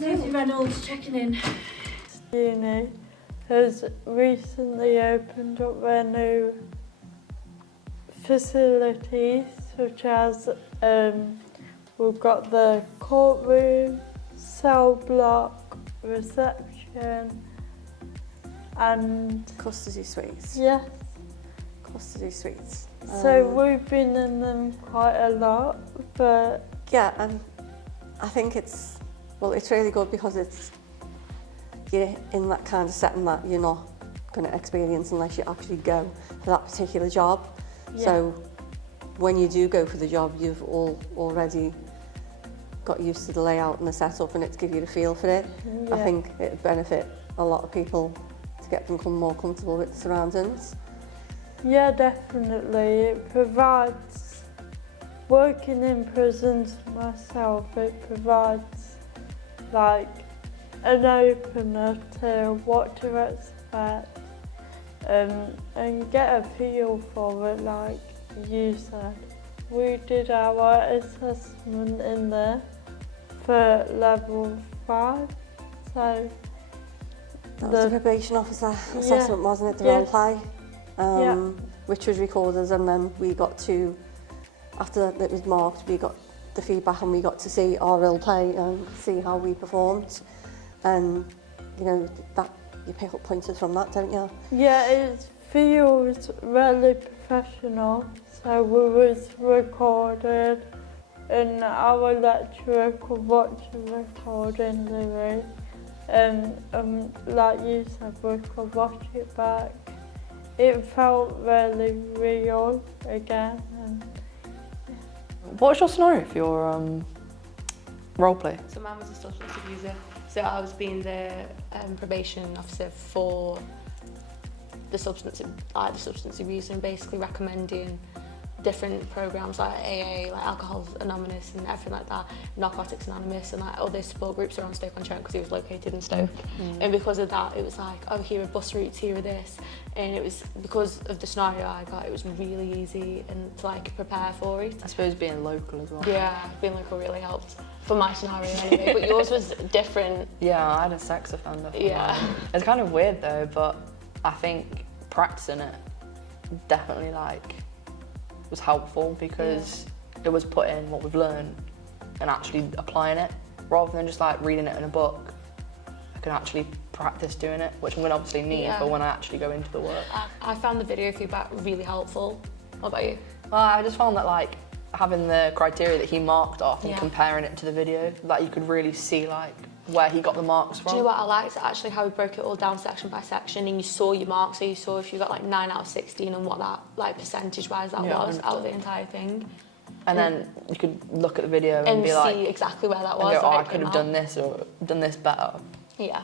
Susie Reynolds checking in. Uni has recently opened up their new facilities, such as we've got the courtroom, cell block, reception, and custody suites. yes. Custody suites. So we've been in them quite a lot, but Yeah, and I think it's really good because you're in that kind of setting that you're not going to experience unless you actually go for that particular job. yeah. So when you do go for the job, you've already got used to the layout and the setup, and it's give you a feel for it. Yeah. I think it would benefit a lot of people to get them become more comfortable with the surroundings. Yeah, definitely. It provides, working in prisons myself, it provides like an opener to what to expect and get a feel for it, like you said. We did our assessment in there for level 5, so That was the probation officer assessment, wasn't it? The role play, which was recorded, and then we got to, after it was marked, we got the feedback and we got to see our role play and see how we performed. And you know, that you pick up pointers from that, don't you? yeah, it feels really professional. So we was recorded and our lecturer could watch the recording the room. And like you said, we could watch it back. It felt really real again. And What's your scenario for your role play? So mine was a substance abuser. So I was being the probation officer for the substance abuse, and basically recommending different programs like AA, like Alcoholics Anonymous and everything like that, Narcotics Anonymous and like other support groups around Stoke-on-Trent because he was located in Stoke. And because of that, it was like, oh, here are bus routes, here are this. And it was, because of the scenario I got, it was really easy and to like prepare for it. I suppose being local as well. Yeah, being local really helped for my scenario anyway, but yours was different. Yeah, I had a sex offender. Yeah. It's kind of weird though, but I think practicing it definitely like was helpful because it was putting what we've learned and actually applying it rather than just like reading it in a book. I can actually practice doing it, which I'm gonna obviously need for when I actually go into the work. I found the video feedback really helpful. What about you? Well, I just found that like having the criteria that he marked off and comparing it to the video, that you could really see like where he got the marks from. Do you know what I liked? Actually how we broke it all down section by section and you saw your marks, so you saw if you got like 9 out of 16 and what that like percentage wise that was out of the entire thing. And then you could look at the video and be like, see exactly where that was. and go, oh, I could have done this or done this better. Yeah.